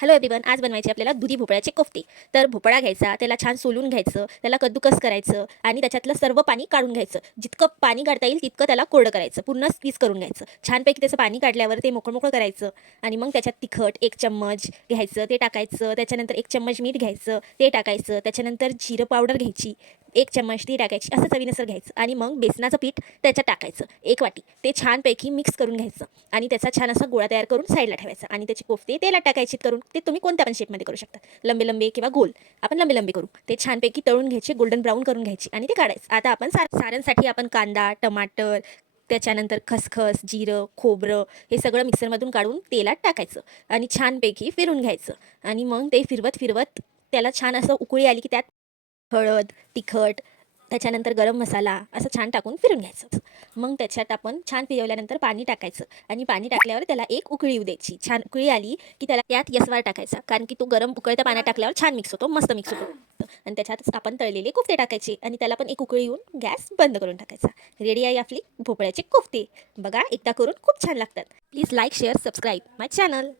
Hello everyone, आज बनवायचे आपल्याला दुधी भोपळ्याचे कोफ्ते. तर भोपळा घ्यायचा, त्याला छान सोलून घ्यायचं, त्याला कद्दूकस करायचं आणि त्याच्यातलं सर्व पाणी काढून घ्यायचं. जितकं पाणी काढता येईल तितकं त्याला कोरडं करायचं, पूर्ण स्क्वीज करून घ्यायचं. छानपैकी त्याचं पाणी काढल्यावर ते मोकळं मोकळं करायचं आणि मग त्याच्यात तिखट 1 चम्मच घ्यायचं, ते टाकायचं. त्याच्यानंतर 1 चम्मच मीठ घ्यायचं, ते टाकायचं. त्याच्यानंतर जिरं पावडर घ्यायची 1 चम्मच, ती टाकायची. असं चवीनुसार घ्यायचं आणि मग बेसनाचं पीठ त्याच्यात टाकायचं 1 वाटी. ते छानपैकी मिक्स करून घ्यायचं आणि त्याचा छान असा गोळा तयार करून साईडला ठेवायचा आणि त्याचे कोफ्ते तेलात टाकायचे करून. ते तुम्ही कोणत्या पण शेपमध्ये करू शकता, लंबे लंबे किंवा गोल. आपण लंबे लंबे करू. ते छानपैकी तळून घ्यायचे, गोल्डन ब्राऊन करून घ्यायची आणि ते काढायचं. आता आपण सारणसाठी आपण कांदा, टमाटर, त्याच्यानंतर खसखस, जिरं, खोबरं हे सगळं मिक्सरमधून काढून तेलात टाकायचं आणि छानपैकी फिरून घ्यायचं आणि मग ते फिरवत फिरवत त्याला छान असं उकळी आली की त्यात हळद, तिखट, त्याच्यानंतर गरम मसाला असं छान टाकून फिरून घ्यायचं. मग त्याच्यात आपण छान फिरवल्यानंतर पाणी टाकायचं आणि पाणी टाकल्यावर त्याला एक उकळी येऊ द्यायची. छान उकळी आली की त्याला त्यात यस्वार टाकायचा, कारण की तो गरम उकळत्या पाण्यात टाकल्यावर छान मिक्स होतो, मस्त मिक्स होतो. आणि त्याच्यातच आपण तळलेले कोफ्ते टाकायचे आणि त्याला पण एक उकळी येऊन गॅस बंद करून टाकायचा. रेडी आहे आपली भोपळ्याचे कोफ्ते. बघा, एकदा करून खूप छान लागतात. Please like, share, subscribe my channel.